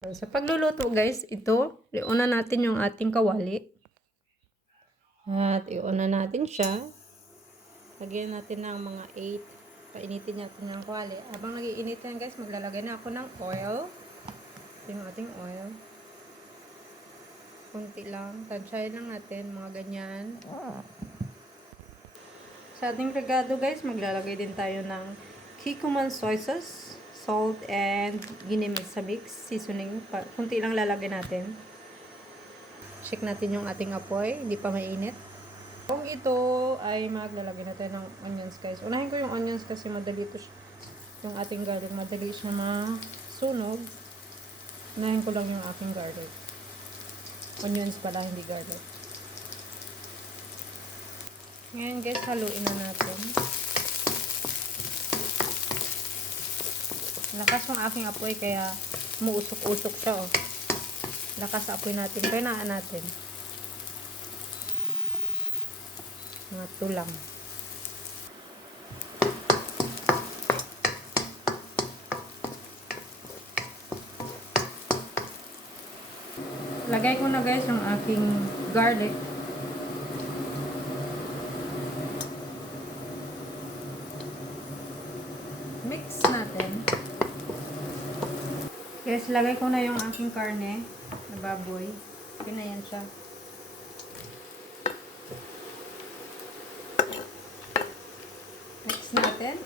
Sa pagluluto guys, ito, iuna natin yung ating kawali. At iuna natin siya. Lagyan natin ng mga 8. Painitin natin yung kawali. Habang nag-iinit yan guys, maglalagay na ako ng oil. Ito yung ating oil. Kunti lang. Tansyahin lang natin, mga ganyan. Sa ating regado guys, maglalagay din tayo ng Kikkoman soy sauce, salt, and ginimix sa mix, seasoning. Kunti lang lalagay natin. Check natin yung ating apoy, hindi pa mainit. Kung ito ay maglalagay natin ng onions guys. Unahin ko yung onions kasi madali ito yung ating garlic. Madali siya masunog. Unahin ko lang yung ating garlic. Onions pala, hindi garlic. Ngayon guys, haluin na natin. Lakas ng aking apoy kaya umuusok-usok siya oh. Lakas sa apoy natin. Kainaan natin. Mga tulang. Lagay ko na guys yung aking garlic. Mix natin. Guys, lagay ko na yung aking karne na baboy. Okay na yan siya. Mix natin.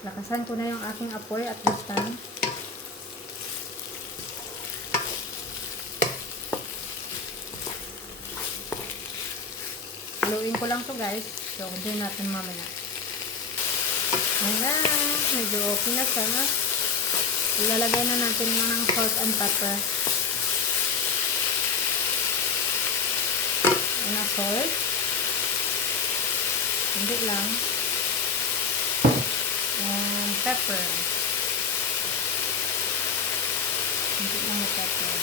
Lakasan ko na yung aking apoy at this time. Haluin ko lang to guys. So, hindi natin mamaya. Ayan, medyo okay na siya. Ilalagay na natin mo ng salt and pepper. Ayan na salt. Hindi lang. And pepper. Hindi lang yung pepper.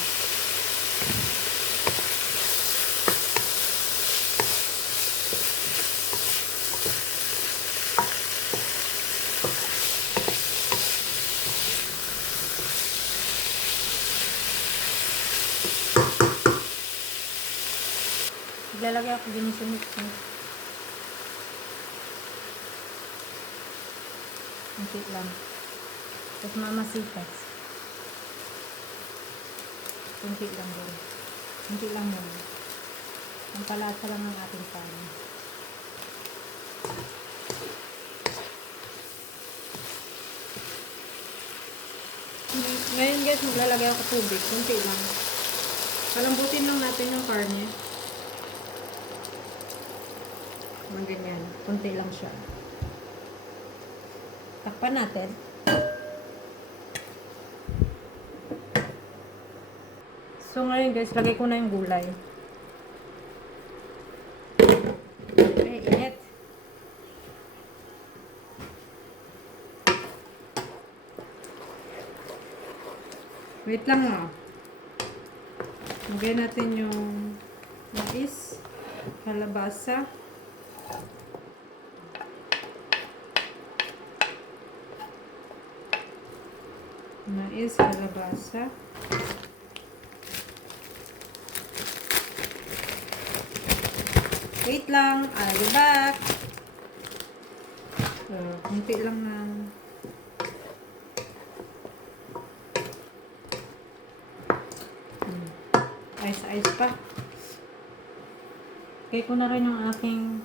Ilalagay ako din sa mix. Kunti lang. Tapos mamasitas. Kunti lang din. Kunti lang din. Ang palasa lang ng ating kanin. Ngayon guys, maglalagay ako tubig. Kunti lang. Palambutin lang natin yung karne. Mga ganyan. Kunti lang siya. Takpan natin. So ngayon guys, lagay ko na yung gulay. Ay, init. Wait lang ah. Lagay natin yung mais, kalabasa, kalabasa. Wait lang, I'll be back. So, kunti lang ng ice pa. Okay ko na rin yung aking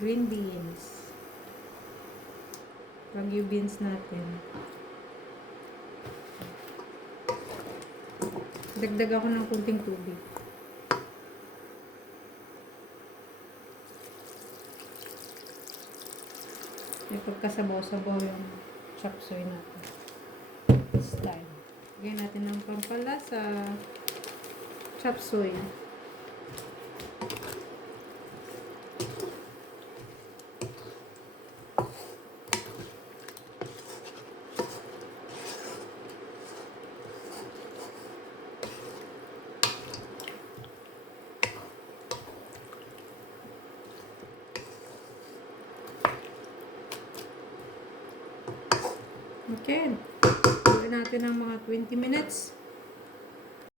green beans. Wagyu beans natin. Dagdag ako ng kunting tubig. May pagkasabaw-sabaw yung chop suey natin. This time. Lagyan natin ng pampalasa. Chop suey. Okay. Gawin natin ng mga 20 minutes.